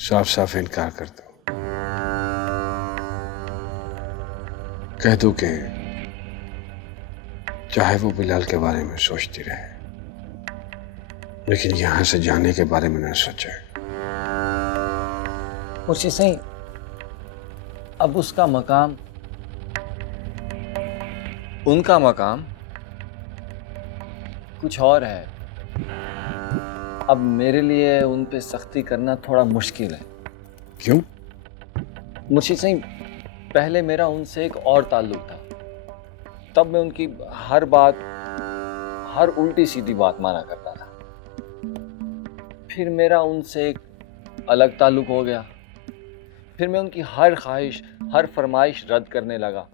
साफ साफ इनकार कर दो। कह दो कि चाहे वो बिलाल के बारे में सोचती रहे, लेकिन यहां से जाने के बारे में न सोचे। मुर्शिद सही, अब उसका मकाम, उनका मकाम कुछ और है। अब मेरे लिए उन पे सख्ती करना थोड़ा मुश्किल है। क्यों? मुर्शिद सही, पहले मेरा उनसे एक और ताल्लुक था। तब मैं उनकी हर बात, हर उल्टी सीधी बात माना करता था। फिर मेरा उनसे एक अलग ताल्लुक हो गया। फिर मैं उनकी हर ख्वाहिश, हर फरमाइश रद्द करने लगा।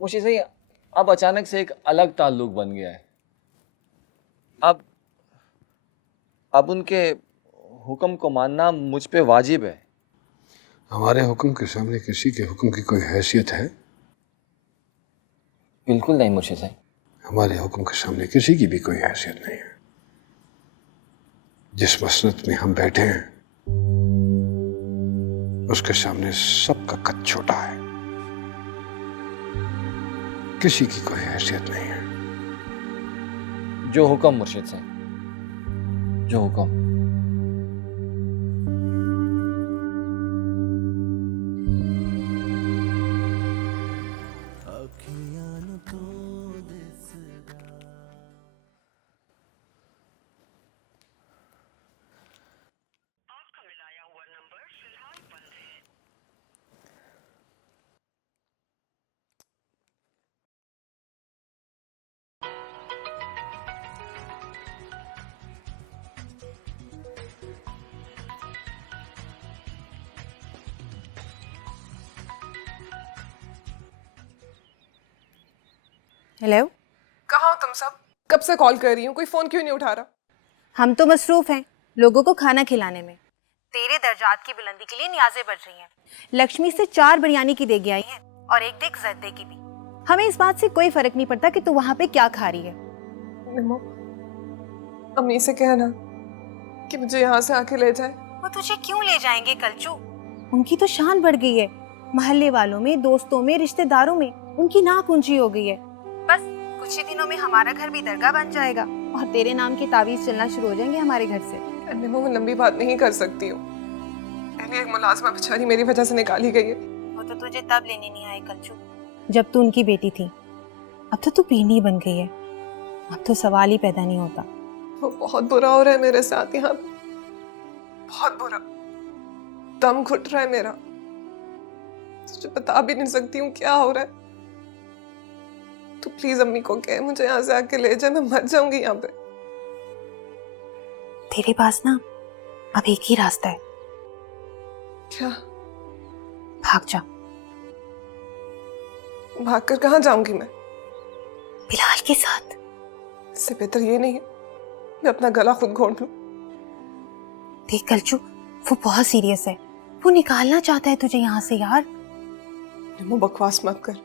मुझे सही, अब अचानक से एक अलग ताल्लुक बन गया है। अब उनके हुक्म को मानना मुझ पे वाजिब है। हमारे हुक्म के सामने किसी के हुक्म की कोई हैसियत है? बिल्कुल नहीं मुर्शिद साहब। हमारे हुक्म के सामने किसी की भी कोई हैसियत नहीं है। जिस मसनत में हम बैठे हैं उसके सामने सबका कद छोटा है। किसी की कोई हैसियत नहीं है। जो हुक्म मुर्शिद साहब, जो हुक्म। हेलो, कहाँ हो तुम सब? कब से कॉल कर रही हूँ, कोई फोन क्यों नहीं उठा रहा? हम तो मसरूफ हैं लोगों को खाना खिलाने में। तेरे दर्जात की बुलंदी के लिए न्याज़ें बढ़ रही हैं। लक्ष्मी से 4 बिरयानी की देगी आई है और एक देग जर्दे की भी। हमें इस बात से कोई फर्क नहीं पड़ता कि तू वहाँ पे क्या खा रही है। अम्मी से कहना कि मुझे यहाँ से आके ले जाए। वो तुझे क्यों ले जाएंगे कलचू? उनकी तो शान बढ़ गई है। मोहल्ले वालों में, दोस्तों में, रिश्तेदारों में उनकी नाक ऊंची हो गई है। बस कुछ ही दिनों में हमारा घर भी दरगाह बन जाएगा और तेरे नाम के तावीज चलना शुरू हो जाएंगे हमारे घर से। मैं लंबी बात नहीं कर सकती हूँ। पहले एक मुलाजमा बेचारी मेरी वजह से निकाली गई है। वो तो तुझे तब लेने नहीं आए कलचू जब तू उनकी बेटी थी। अब तो तू पीनी बन गई है। अब तो सवाल ही पैदा नहीं होता। वो बहुत बुरा हो रहा है मेरे साथ यहाँ पे, बहुत बुरा। दम घुट रहा है मेरा, तुझे बता भी नहीं सकती हूँ क्या हो रहा है। तू प्लीज अम्मी को कह मुझे यहाँ से आके ले जाए, मैं मर जाऊंगी यहाँ पे। तेरे पास ना अब एक ही रास्ता है। क्या? भाग जा। भागकर कहाँ जाऊंगी मैं? बिलाल के साथ। इससे बेहतर ये नहीं है मैं अपना गला खुद घोंट लूं। देख कलचू, वो बहुत सीरियस है। वो निकालना चाहता है तुझे यहाँ से यार। निम्मो बकवास मत कर,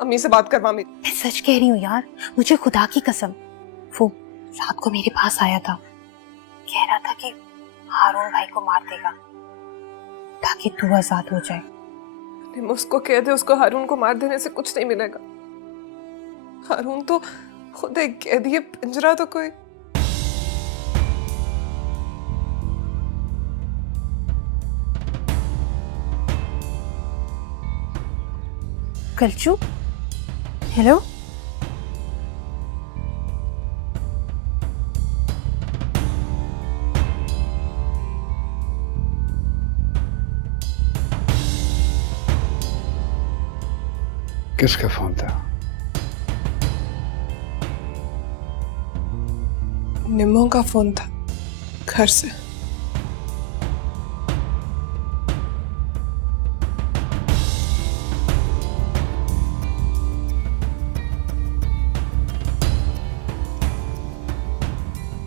अम्मी से बात करवा मेरी। मैं सच कह रही हूँ यार, मुझे खुदा की कसम। वो रात को मेरे पास आया था, कह रहा था कि हारून भाई को मार देगा ताकि तू आजाद हो जाए। निम्मो उसको कह दे, उसको हारून को मार देने से कुछ नहीं मिलेगा। हारून तो खुद एक कैदी है, पिंजरा तो कोई। कलचू, हेलो। किसका फोन था? निम्मो का फोन था, घर से।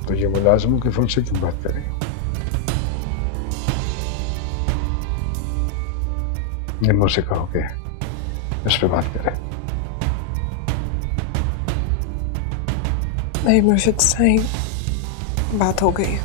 तो ये मुलाजमों के फोन से क्यों बात कर रही हो? निम्मो से कहो कि इस पे बात करें। नहीं मुर्शिद साईं, बात हो गई है।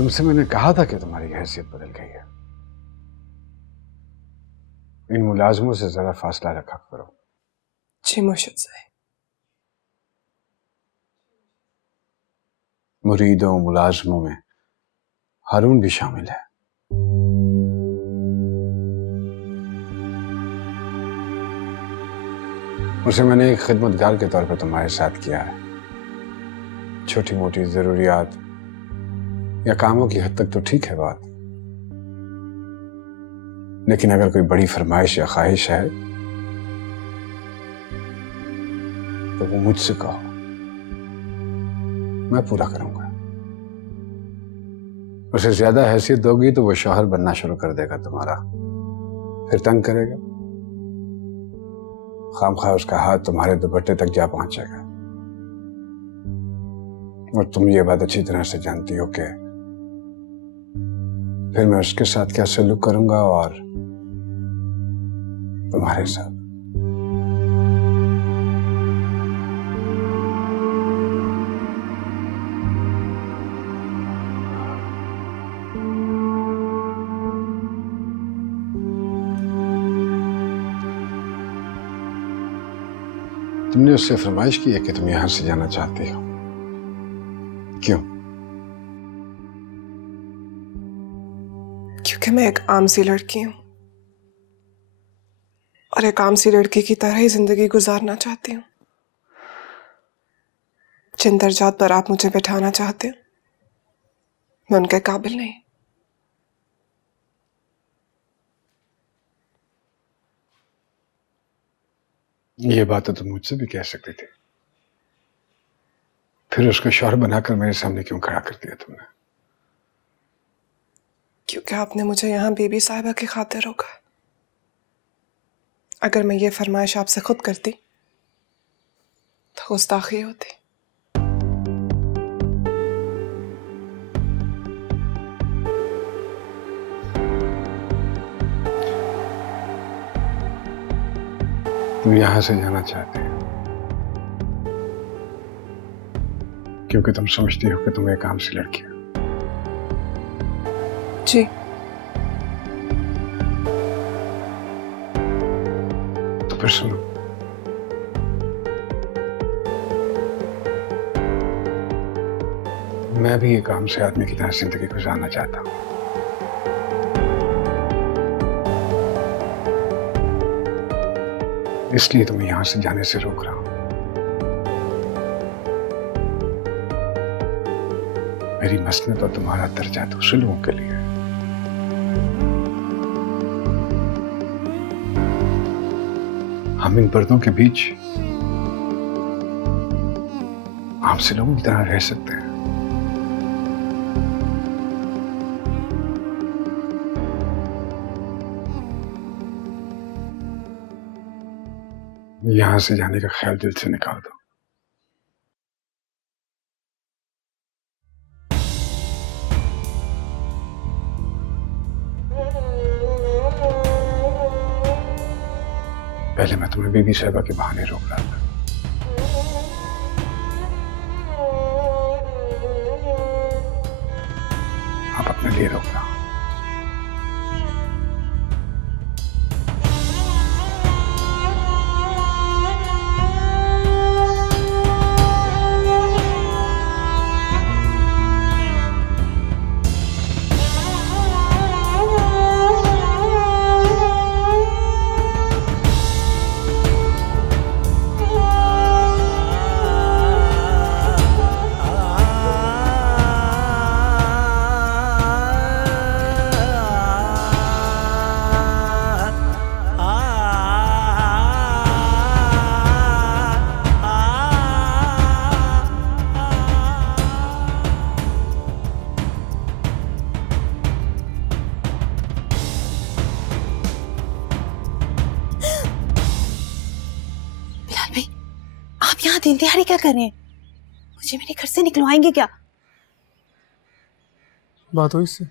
तुमसे मैंने कहा था कि तुम्हारी हैसियत बदल गई है। इन मुलाजमों से जरा फासला रखा करो। जी मुर्शिद साहब। मुरीदों मुलाजमों में हारून भी शामिल है। उसे मैंने एक खिदमतगार के तौर पर तुम्हारे साथ किया है। छोटी मोटी जरूरियात या कामों की हद तक तो ठीक है बात, लेकिन अगर कोई बड़ी फरमाइश या ख्वाहिश है तो वो मुझसे कहो, मैं पूरा करूंगा। उसे ज्यादा हैसियत दोगी तो वो शौहर बनना शुरू कर देगा तुम्हारा, फिर तंग करेगा, खामखा उसका हाथ तुम्हारे दुपट्टे तक जा पहुंचेगा। और तुम ये बात अच्छी तरह से जानती हो कि फिर मैं उसके साथ क्या सलूक करूंगा और तुम्हारे साथ। तुमने उससे फरमाइश की है कि तुम यहां से जाना चाहती हो, क्यों? क्योंकि मैं एक आम सी लड़की हूं और एक आम सी लड़की की तरह ही जिंदगी गुजारना चाहती हूँ। जिन दर्जात पर आप मुझे बैठाना चाहते हो मैं उनके काबिल नहीं। ये बात तो तुम मुझसे भी कह सकती थी, फिर उसको शौहर बनाकर मेरे सामने क्यों खड़ा कर दिया तुमने? क्योंकि आपने मुझे यहाँ बीबी साहिबा की खातिर रोका। अगर मैं ये फरमाइश आपसे खुद करती तो गुस्ताखी होती। तुम यहां से जाना चाहते हो क्योंकि तुम समझती हो कि तुम एक आम सी लड़की हो। जी। तो फिर सुनो, मैं भी एक आम से आदमी की तरह जिंदगी गुजारना चाहता हूं। इसलिए तुम्हें यहां से जाने से रोक रहा हूं। मेरी मसनत और तुम्हारा दर्जा दूसरे लोगों के लिए है। हम इन पर्दों के बीच आम से लोगों की तरह रह सकते हैं। यहां से जाने का ख्याल दिल से निकाल दो। पहले मैं तुम्हें बीबी साहिबा के बहाने रोक रहा था, अब अपने लिए रोक रहा हूं। यहाँ दिन दिहाड़ी क्या कर रहे हैं? मुझे मेरे घर से निकलवाएंगे क्या? बात हुई इससे?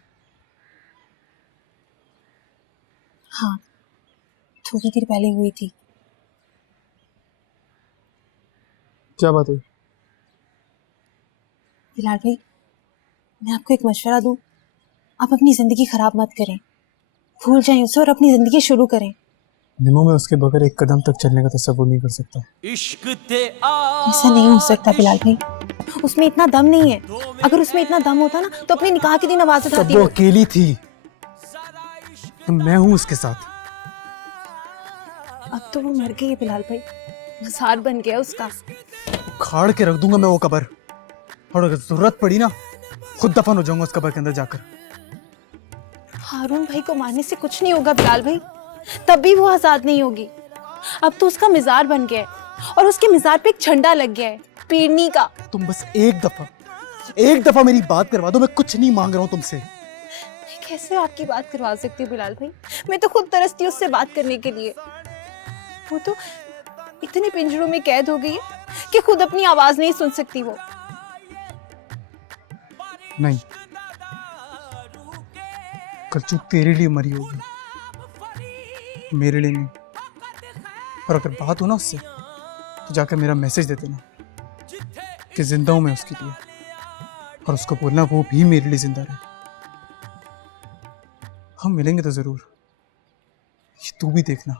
हाँ, थोड़ी देर पहले हुई थी। क्या बात हुई? बिलाल भाई, मैं आपको एक मशवरा दूं, आप अपनी जिंदगी खराब मत करें, भूल जाएं उसे और अपनी जिंदगी शुरू करें। निमो, मैं उसके बगैर एक कदम तक चलने का तसव्वुर नहीं कर सकता। ऐसा नहीं हो सकता बिलाल भाई, उसमें इतना दम नहीं है। अगर उसमें इतना दम होता ना तो अपने निकाह के दिन आवाज तब उठाती वो वो। अकेली थी, तो मैं हूं उसके साथ। अब तो वो मर गई है बिलाल भाई, मज़ार बन गया उसका। खाड़ के रख दूंगा मैं वो कब्र, और अगर जरूरत पड़ी ना खुद दफन हो जाऊंगा उस कब्र के अंदर जाकर। हारून भाई को मारने से कुछ नहीं होगा बिलाल भाई, तब भी वो आजाद नहीं होगी। अब तो उसका मिजार बन गया है और उसके मिजार पे एक झंडा लग गया है, पीरनी का। तुम बस एक दफा मेरी बात करवा दो, मैं कुछ नहीं मांग रहा हूं तुमसे। मैं कैसे आपकी बात करवा सकती हूँ बिलाल भाई, मैं तो खुद तरसती हूँ उससे बात करने के लिए। वो तो इतने पिंजरों में कैद हो गई है कि खुद अपनी आवाज नहीं सुन सकती वो। नहीं, कलचू तेरे लिए मरी होगी, मेरे लिए नहीं। और अगर बात हो ना उससे तो जाकर मेरा मैसेज दे देना कि जिंदा हूं मैं उसके लिए, और उसको बोलना वो भी मेरे लिए जिंदा रहे। हम मिलेंगे तो जरूर, ये तू भी देखना।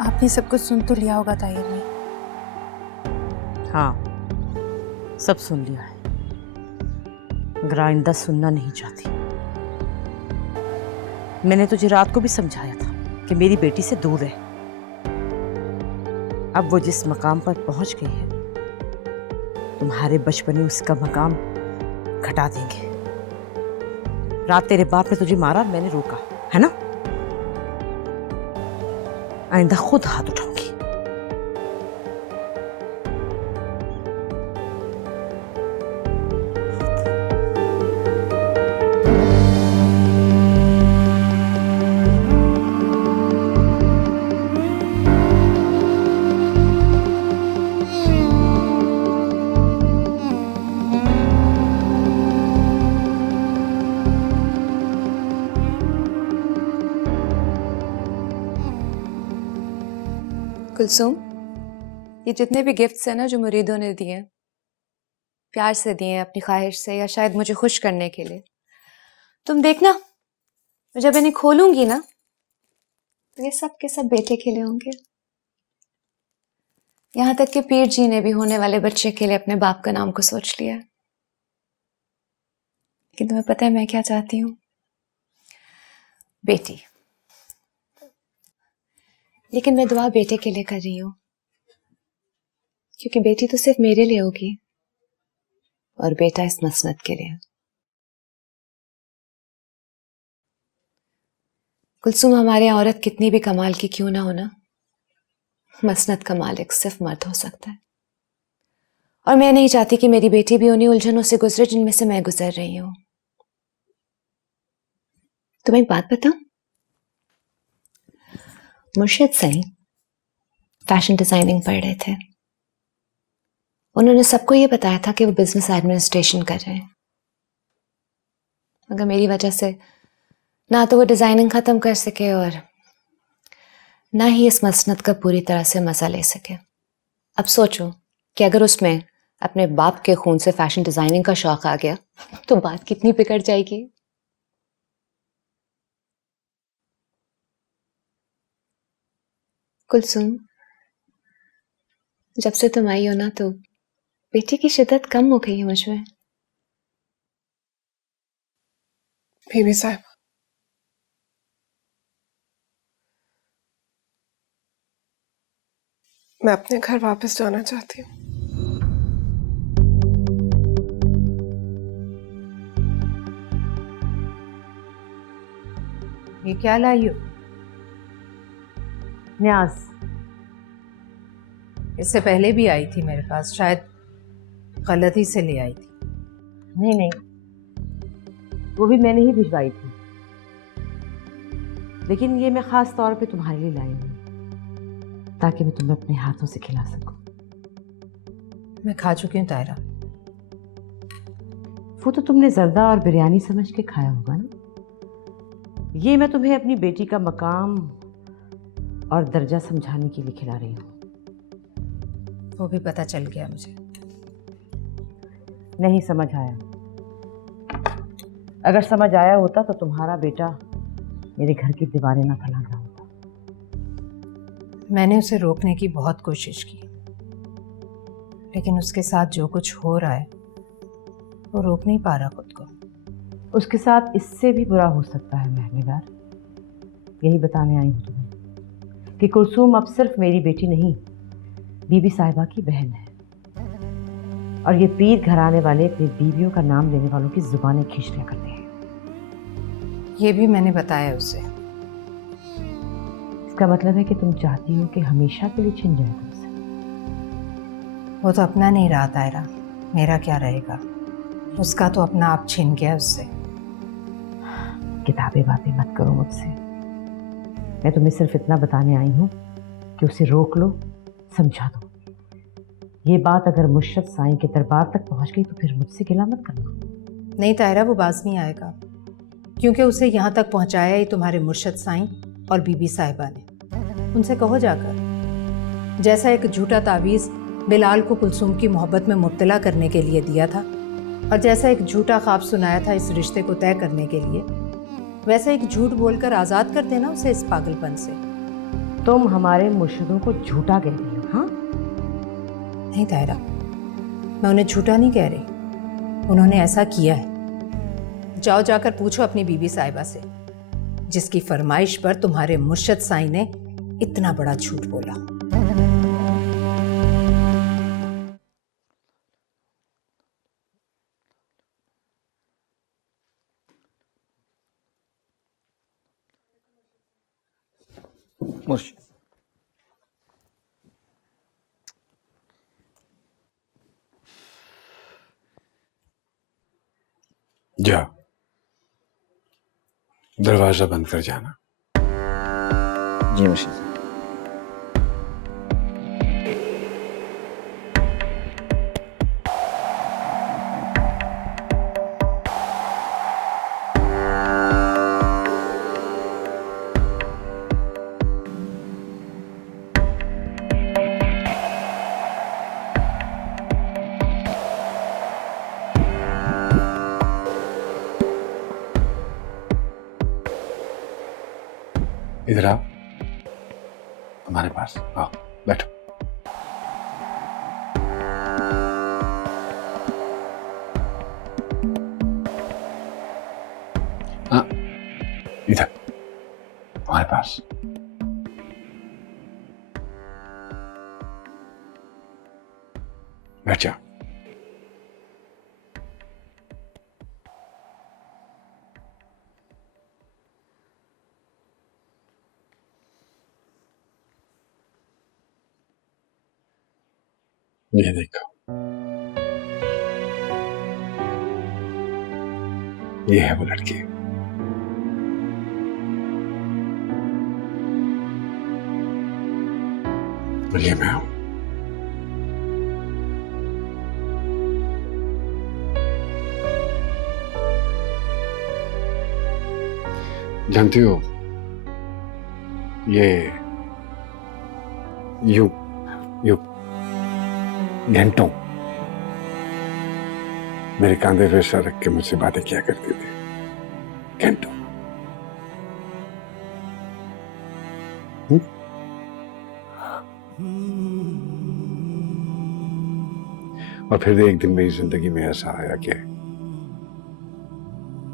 आपने सब कुछ सुन तो लिया होगा ताहिर ने। हाँ, सब सुन लिया है, मगर आइंदा सुनना नहीं चाहती। मैंने तुझे रात को भी समझाया था कि मेरी बेटी से दूर रह। अब वो जिस मकाम पर पहुंच गई है, तुम्हारे बचपने उसका मकाम घटा देंगे। रात तेरे बाप ने तुझे मारा, मैंने रोका, है ना? आइंदा खुद हाथ उठाऊंगी। कुलसुम, ये जितने भी गिफ्ट्स हैं ना जो मुरीदों ने दिए हैं, प्यार से दिए हैं, अपनी ख्वाहिश से, या शायद मुझे खुश करने के लिए, तुम देखना मैं जब इन्हें खोलूंगी ना तो ये सब के सब बेटे के लिए होंगे। यहाँ तक कि पीर जी ने भी होने वाले बच्चे के लिए अपने बाप का नाम को सोच लिया। लेकिन तुम्हें पता है मैं क्या चाहती हूँ? बेटी। लेकिन मैं दुआ बेटे के लिए कर रही हूँ, क्योंकि बेटी तो सिर्फ मेरे लिए होगी और बेटा इस मसनत के लिए। कुलसुम, हमारे यहाँ औरत कितनी भी कमाल की क्यों ना हो ना, मसनत का मालिक सिर्फ मर्द हो सकता है। और मैं नहीं चाहती कि मेरी बेटी भी उन्हीं उलझनों से गुजरे जिनमें से मैं गुजर रही हूँ। तुम्हें एक बात बताऊं? मुर्शिद सही फैशन डिजाइनिंग पढ़ रहे थे। उन्होंने सबको ये बताया था कि वो बिजनेस एडमिनिस्ट्रेशन कर रहे हैं, मगर मेरी वजह से ना तो वो डिजाइनिंग खत्म कर सके और ना ही इस मसनत का पूरी तरह से मजा ले सके। अब सोचो कि अगर उसमें अपने बाप के खून से फैशन डिजाइनिंग का शौक आ गया तो बात कितनी बिगड़ जाएगी। कुलसुम, जब से तुम आई हो ना तो बेटी की शिद्दत कम हो गई है मुझमें। बीबी साहब, मैं अपने घर वापस जाना चाहती हूँ। ये क्या लाई हो? न्याज, इससे पहले भी आई थी मेरे पास, शायद गलती से ले आई थी। नहीं नहीं, वो भी मैंने ही भिजवाई थी, लेकिन ये मैं खास तौर पे तुम्हारे लिए लाई हूँ। ताकि मैं तुम्हें अपने हाथों से खिला सकूं। मैं खा चुकी हूँ तायरा। वो तो तुमने जर्दा और बिरयानी समझ के खाया होगा ना। ये मैं तुम्हें अपनी बेटी का मकाम और दर्जा समझाने के लिए खिला रही हूँ। वो भी पता चल गया मुझे। नहीं समझ आया। अगर समझ आया होता तो तुम्हारा बेटा मेरे घर की दीवारें ना फैला रहा होता। मैंने उसे रोकने की बहुत कोशिश की, लेकिन उसके साथ जो कुछ हो रहा है वो रोक नहीं पा रहा खुद को। उसके साथ इससे भी बुरा हो सकता है महनेगार। यही बताने आई हूँ तुम्हें कि कुलसूम अब सिर्फ मेरी बेटी नहीं, बीबी साहिबा की बहन है। और ये पीर घराने वाले अपनी बीवियों का नाम लेने वालों की जुबानें खींच लिया करते हैं। ये भी मैंने बताया उसे। इसका मतलब है कि तुम चाहती हो कि हमेशा के लिए छिन जाए तुमसे। वो तो अपना नहीं रहा तायरा, मेरा क्या रहेगा। उसका तो अपना आप छिन गया उससे। किताबें बातें मत करो मुझसे। मैं तुम्हें सिर्फ इतना बताने आई हूँ कि उसे रोक लो, समझा दो। ये बात अगर मुर्शद साईं के दरबार तक पहुँच गई तो फिर मुझसे गिला मत करना। नहीं तायरा, वो बाज नहीं आएगा, क्योंकि उसे यहाँ तक पहुँचाया ही तुम्हारे मुर्शद साईं और बीबी साहिबा ने। उनसे कहो जाकर, जैसा एक झूठा तावीज़ बिलाल को कुलसूम की मोहब्बत में मुब्तला करने के लिए दिया था, और जैसा एक झूठा ख्वाब सुनाया था इस रिश्ते को तय करने के लिए, वैसा एक झूठ बोलकर आज़ाद कर देना उसे इस पागलपन से। तुम हमारे मुर्शिदों को झूठा कह रही हो। हाँ, नहीं तायरा, मैं उन्हें झूठा नहीं कह रही, उन्होंने ऐसा किया है। जाओ जाकर पूछो अपनी बीबी साहिबा से, जिसकी फरमाइश पर तुम्हारे मुर्शद साईं ने इतना बड़ा झूठ बोला। मुर्शिद, जा, दरवाजा बंद कर जाना। जी मुर्शिद। इधर आओ, हमारे पास आओ, बैठो। हाँ, इधर हमारे पास। बैठ जाओ। ये देखो, ये है वो लड़की। और ये मैं हूं। जानती हो, ये यू घंटों मेरे कांधे पे सर रख के मुझसे बातें किया करती थी। घंटों। और फिर एक दिन मेरी जिंदगी में ऐसा आया कि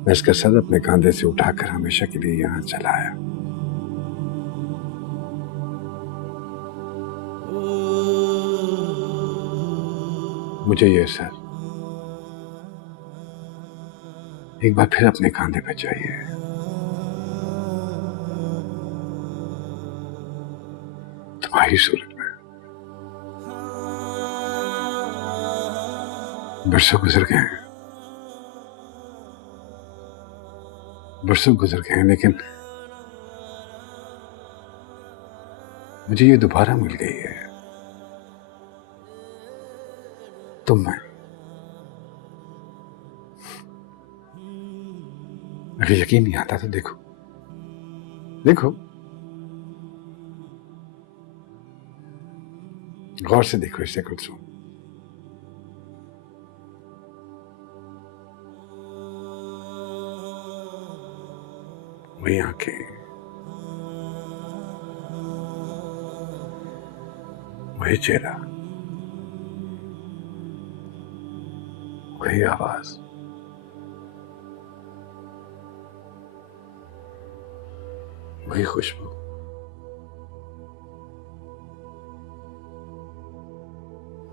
मैं इसका सर अपने कांधे से उठाकर हमेशा के लिए यहां चला आया। मुझे ये सर एक बार फिर अपने कांधे पे चाहिए। तुम्हारी सूरत में। बरसों गुजर गए हैं, बरसों गुजर गए हैं, लेकिन मुझे ये दोबारा मिल गई है। तुम में अगर यकीन नहीं आता तो देखो देखो, गौर से देखो इसे कुलसुम। वही आंखें, वही चेहरा, वही आवाज, वही खुशबू।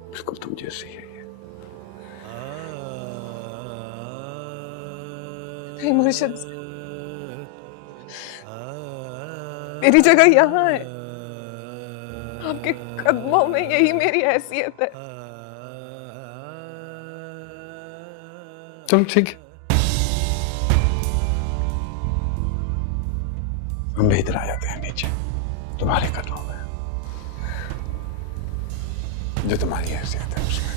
बिल्कुल तुम जैसी है ये। नहीं मुर्शिद, मेरी जगह यहाँ है, आपके कदमों में यही मेरी हैसियत है। चलो ठीक है, हम भी इधर आ जाते हैं नीचे तुम्हारे कदमों में, जो तुम्हारी हैसियत है उसमें।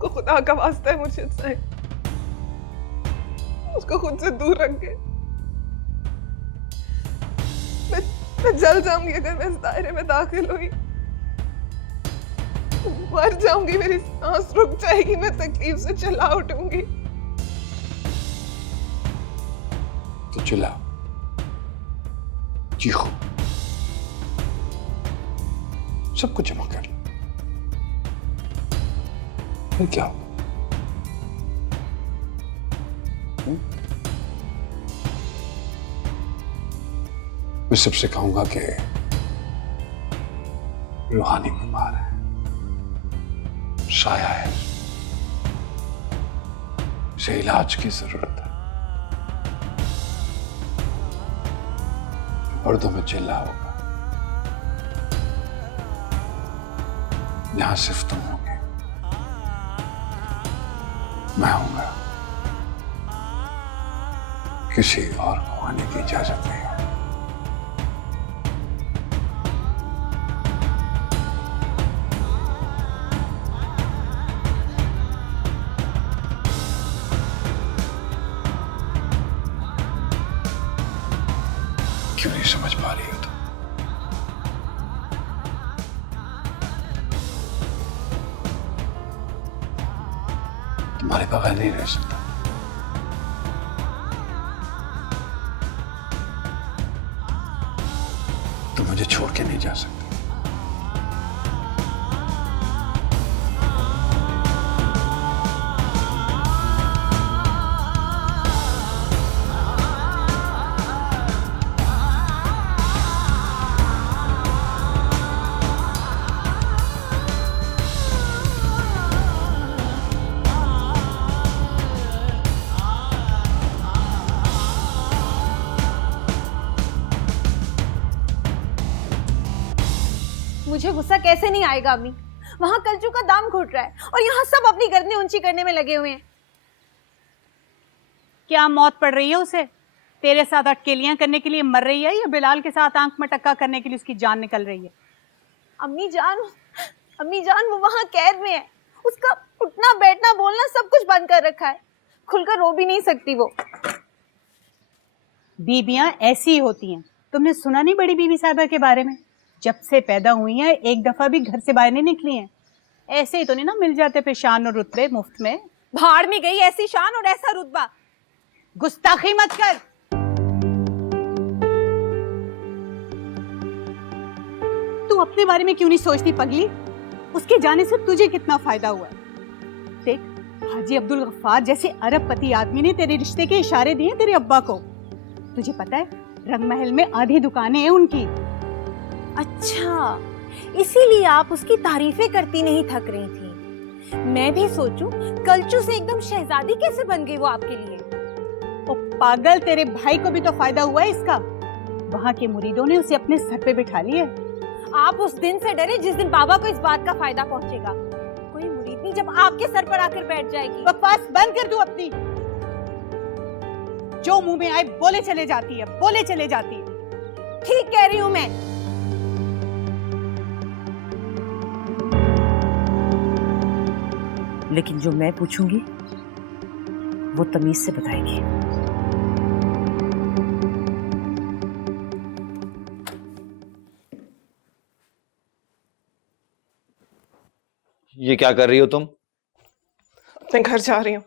को खुदा का वास्ता है मुर्शिद साहब, उसको खुद से दूर रख के। मैं जल जाऊंगी अगर मैं इस दायरे में दाखिल हुई, मर जाऊंगी, मेरी सांस रुक जाएगी, मैं तकलीफ से चिल्ला उठूंगी। तो चिल्लाओ, चीखो, सब कुछ जमा कर लो, फिर क्या होगा? मैं सबसे कहूंगा कि रूहानी बीमार है, साया है, इसे इलाज की जरूरत है। पर्दों में चिल्ला होगा, यहां सिर्फ तुम होगे, मैं हूंगा, किसी और को आने की इजाजत नहीं होगी। क्यों नहीं समझ पा रही हो तुम? तुम्हारे बगैर नहीं रह सकता। तुम मुझे छोड़ के नहीं जा सकते। मुझे गुस्सा कैसे नहीं आएगा अम्मी? वहां कलचू का दाम घुट रहा है और यहाँ सब अपनी गर्दनें ऊंची करने में लगे हुए हैं। क्या मौत पड़ रही है उसे? तेरे साथ अटकेलियां करने के लिए मर रही है या बिलाल के साथ आंख में टक्का करने के लिए उसकी जान निकल रही है? अम्मी जान वो वहां कैद में है, उसका उठना बैठना बोलना सब कुछ बंद कर रखा है, खुलकर रो भी नहीं सकती वो। बीबियां ऐसी ही होती हैं। तुमने सुना नहीं बड़ी बीबी साहिबा के बारे में? जब से पैदा हुई हैं एक दफा भी घर से बाहर नहीं निकली हैं। ऐसे ही तो नहीं ना मिल जाते फिर शान और रुतबे मुफ्त में। भाड़ में गई ऐसी शान और ऐसा रुतबा। गुस्ताखी मत कर। तू अपने बारे में क्यों नहीं सोचती पगली? उसके जाने से तुझे कितना फायदा हुआ? देख, हाजी अब्दुल गफ्फार जैसे अरबपति आदमी ने तेरे रिश्ते के इशारे दिए तेरे अब्बा को। तुझे पता है रंगमहल में आधी दुकानें हैं उनकी। अच्छा, इसीलिए आप उसकी तारीफें करती नहीं थक रही थी। मैं भी सोचूं कलचू से एकदम शहजादी कैसे बन गई वो आपके लिए। ओ पागल, तेरे भाई को भी तो फायदा हुआ है इसका। वहां के मुरीदों ने उसे अपने सर पे बिठा लिया। आप उस दिन से डरे जिस दिन बाबा को इस बात का फायदा पहुंचेगा। कोई मुरीदनी जब आपके सर पर आकर बैठ जाएगी। बकवास बंद कर तू अपनी। जो मुंह में आए बोले चले जाती है, बोले चले जाती है। ठीक कह रही हूँ मैं। लेकिन जो मैं पूछूंगी वो तमीज से बताएगी। ये क्या कर रही हो तुम? अपने घर जा रही हूँ।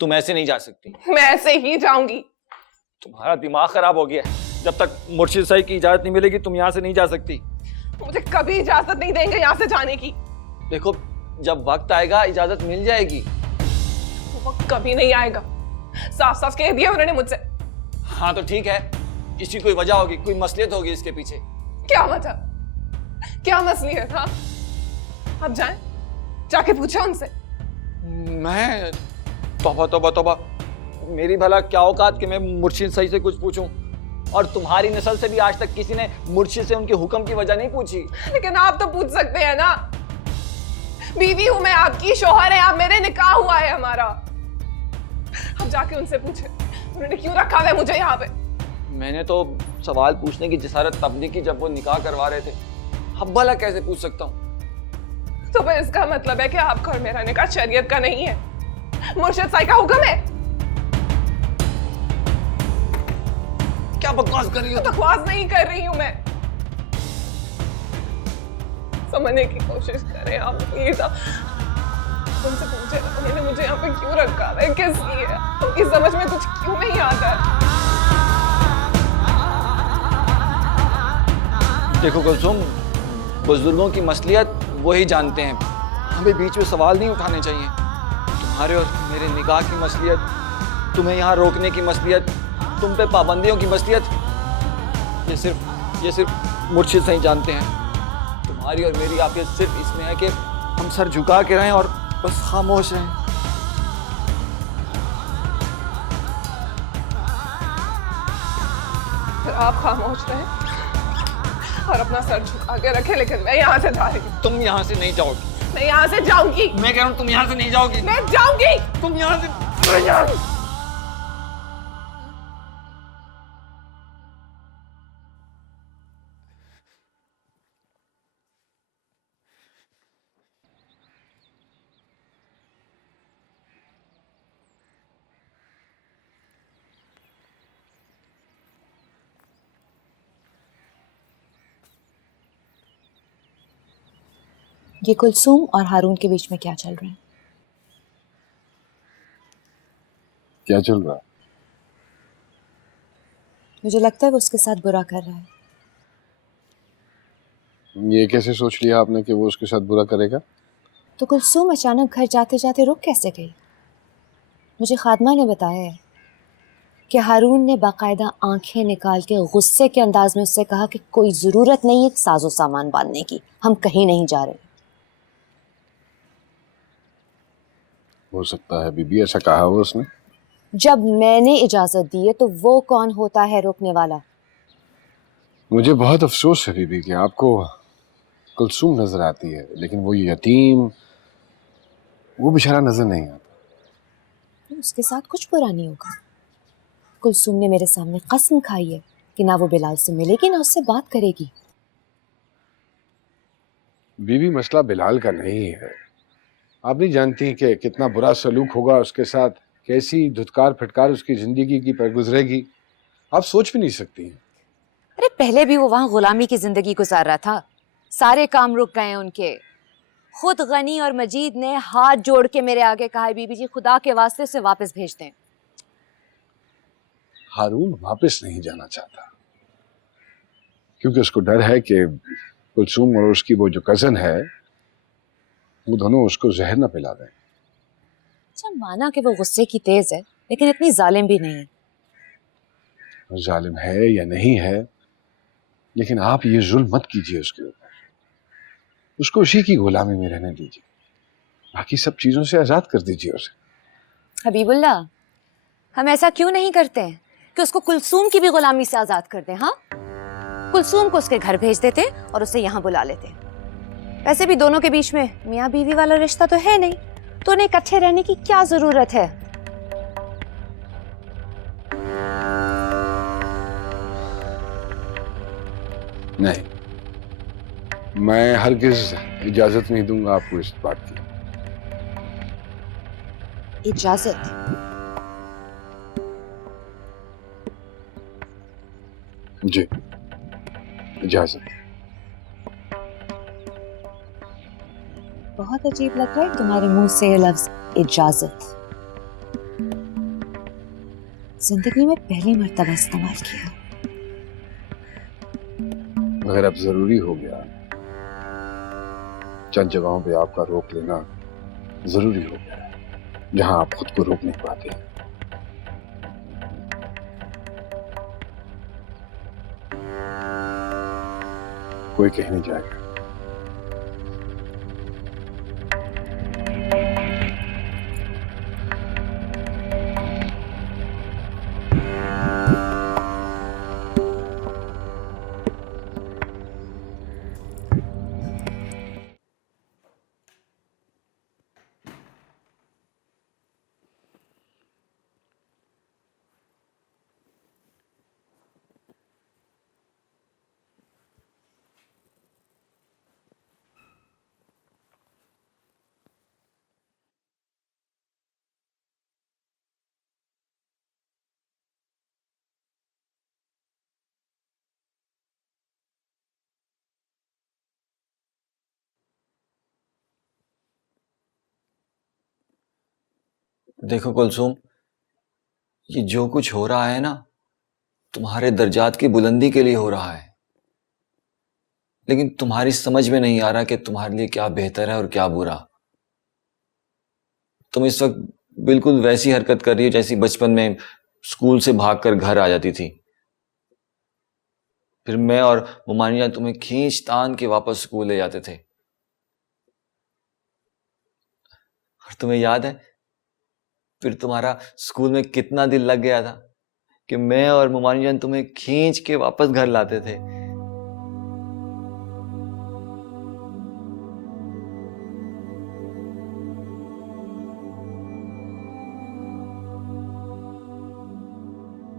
तुम ऐसे नहीं जा सकती। मैं ऐसे ही जाऊंगी। तुम्हारा दिमाग खराब हो गया है। जब तक मुर्शिद साहब की इजाजत नहीं मिलेगी तुम यहाँ से नहीं जा सकती। मुझे कभी इजाजत नहीं देंगे यहाँ से जाने की। देखो जब वक्त आएगा इजाजत मिल जाएगी। वो कभी नहीं आएगा, साफ साफ कह दिया उन्होंने मुझसे। हाँ तो ठीक है, इसकी कोई वजह होगी, कोई मसलियत होगी इसके पीछे। क्या वजह, क्या मसलियत? हाँ अब जाएं, जाके पूछा उनसे। मैं तौबा तौबा तौबा, मेरी भला क्या औकात कि मैं मुर्शिद सही से कुछ पूछूं। और तुम्हारी नस्ल से भी आज तक किसी ने मुर्शिद से उनके हुक्म की वजह नहीं पूछी। लेकिन आप तो पूछ सकते हैं ना। बीवी हूं मैं आपकी, शौहर है आप मेरे, निकाह हुआ है हमारा। अब जाके उनसे पूछे उन्होंने क्यों रखा है मुझे यहाँ पे। मैंने तो सवाल पूछने की जिसारत तब नहीं की जब वो निकाह करवा रहे थे। अब भला कैसे पूछ सकता हूँ? तो फिर इसका मतलब है कि आपका और मेरा निकाह शरीयत का नहीं है, मुर्शिद साईं का हुक्म है। क्या बकवास कर रही हो? बकवास नहीं कर रही हूँ मैं। समझने की कोशिश करें आप प्लीज। उनसे पूछे उन्होंने मुझे यहाँ पे क्यों रखा है, किस लिए, उनकी समझ में कुछ क्यों नहीं आता है। देखो कुलसुम, बुजुर्गों की मसलियत वही जानते हैं, हमें बीच में सवाल नहीं उठाने चाहिए। तुम्हारे और मेरे निकाह की मसलियत, तुम्हें यहाँ रोकने की मसलियत, तुम पे पाबंदियों की मसलियत, ये सिर्फ मुर्शिद सही जानते हैं। तुम्हारी और मेरी आफियत सिर्फ इसमें है कि हम सर झुका के रहें और बस खामोश रहें। फिर आप खामोश रहें और अपना सर झुका के रखें, लेकिन मैं यहाँ से जा रही हूँ। तुम यहाँ से नहीं जाओगी। मैं यहाँ से जाऊंगी। मैं कह रहा हूँ तुम यहाँ से नहीं जाओगी। मैं जाऊंगी। तुम यहाँ से ये कुलसूम और हारून के बीच में क्या चल रहा है? क्या चल रहा है? मुझे लगता है वो उसके साथ बुरा कर रहा है। ये कैसे सोच लिया आपने कि वो उसके साथ बुरा करेगा? तो कुलसूम अचानक घर जाते जाते रुक कैसे गई? मुझे खादमा ने बताया है कि हारून ने बाकायदा आंखें निकाल के गुस्से के अंदाज में उससे कहा कि कोई ज़रूरत नहीं है साजो सामान बांधने की, हम कहीं नहीं जा रहे। हो सकता है बीबी ऐसा कहा हो उसने। जब मैंने इजाजत दी है तो वो कौन होता है रोकने वाला? मुझे बहुत अफसोस है बीबी कि आपको कुलसूम नजर आती है, लेकिन वो यतीम, वो बेचारा नजर नहीं आता। उसके साथ कुछ बुरा नहीं होगा। कुलसूम ने मेरे सामने कसम खाई है कि ना वो बिलाल से मिलेगी ना उससे बात करेगी। बीबी मसला बिलाल का नहीं है। आप नहीं जानती कि कितना बुरा सलूक होगा उसके साथ, कैसी धुतकार फटकार उसकी जिंदगी की पर गुजरेगी, आप सोच भी नहीं सकती हैं। अरे पहले भी वो वहाँ गुलामी की जिंदगी गुजार रहा था, सारे काम रुक गए उनके। खुद गनी और मजीद ने हाथ जोड़ के मेरे आगे कहा है बीबी जी खुदा के वास्ते उसे वापस भेज दें। हारून वापस नहीं जाना चाहता क्योंकि उसको डर है कि कुलसूम और उसकी वो जो कजन है वो दोनों उसको जहर न पिला दें। अच्छा माना कि वो गुस्से की तेज है, लेकिन इतनी जालिम भी नहीं है। जालिम है या नहीं है, लेकिन आप ये जुल्म मत कीजिए उसके ऊपर, उसको उसी की गुलामी में रहने दीजिए, बाकी सब चीजों से आजाद कर दीजिए उसे। हबीबुल्ला, हम ऐसा क्यों नहीं करते हैं कि उसको कुलसूम की भी गुलामी से आजाद कर दें? हाँ, कुलसूम को उसके घर भेज देते और उसे यहाँ बुला लेते। वैसे भी दोनों के बीच में मियाँ बीवी वाला रिश्ता तो है नहीं, तो उन्हें इकट्ठे रहने की क्या जरूरत है? नहीं, मैं हरगिज इजाजत नहीं दूंगा आपको इस बात की। इजाजत? जी, इजाजत। बहुत अजीब लग रहा है तुम्हारे मुंह से ये लफ्ज इजाजत। जिंदगी में पहली मर्तबा इस्तेमाल किया। मगर अब जरूरी हो गया, चंद जगहों पे आपका रोक लेना जरूरी हो गया है, जहां आप खुद को रोक नहीं पाते। कोई कहीं नहीं जाएगा। देखो कुलसुम, ये जो कुछ हो रहा है ना, तुम्हारे दर्जात की बुलंदी के लिए हो रहा है। लेकिन तुम्हारी समझ में नहीं आ रहा कि तुम्हारे लिए क्या बेहतर है और क्या बुरा। तुम इस वक्त बिल्कुल वैसी हरकत कर रही हो जैसी बचपन में स्कूल से भागकर घर आ जाती थी। फिर मैं और मुमानी जान तुम्हें खींच तान के वापस स्कूल ले जाते थे। और तुम्हें याद है फिर तुम्हारा स्कूल में कितना दिल लग गया था कि मैं और मुमानी जान तुम्हें खींच के वापस घर लाते थे।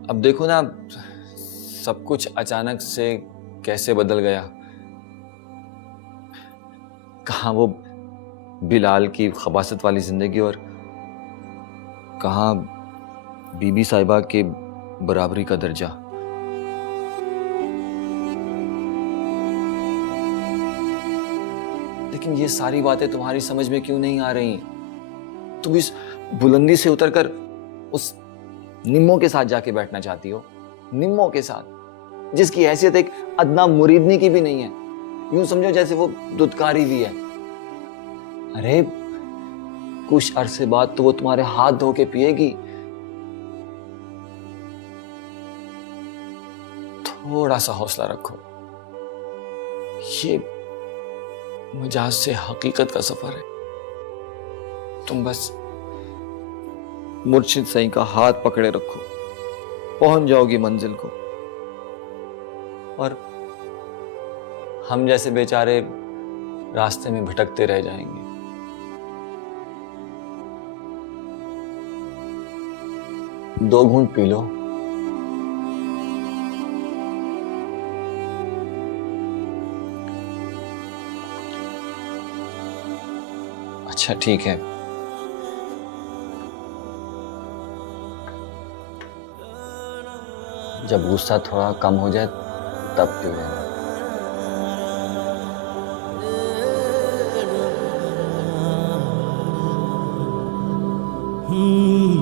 अब देखो ना, सब कुछ अचानक से कैसे बदल गया। कहाँ वो बिलाल की खबासत वाली जिंदगी और कहाँ बीबी साहिबा के बराबरी का दर्जा। लेकिन ये सारी बातें तुम्हारी समझ में क्यों नहीं आ रही? तुम इस बुलंदी से उतरकर उस निम्मो के साथ जाके बैठना चाहती हो, निम्मो के साथ जिसकी हैसियत एक अदना मुरीदनी की भी नहीं है। यूं समझो जैसे वो दुत्कारी भी है। अरे कुछ अरसे बाद तो वो तुम्हारे हाथ धो के पिएगी। थोड़ा सा हौसला रखो। ये मजाज से हकीकत का सफर है। तुम बस मुर्शिद सईं का हाथ पकड़े रखो, पहुंच जाओगी मंजिल को। और हम जैसे बेचारे रास्ते में भटकते रह जाएंगे। दो घूंट पी लो। अच्छा ठीक है, जब गुस्सा थोड़ा कम हो जाए तब पी लेना। Hmm.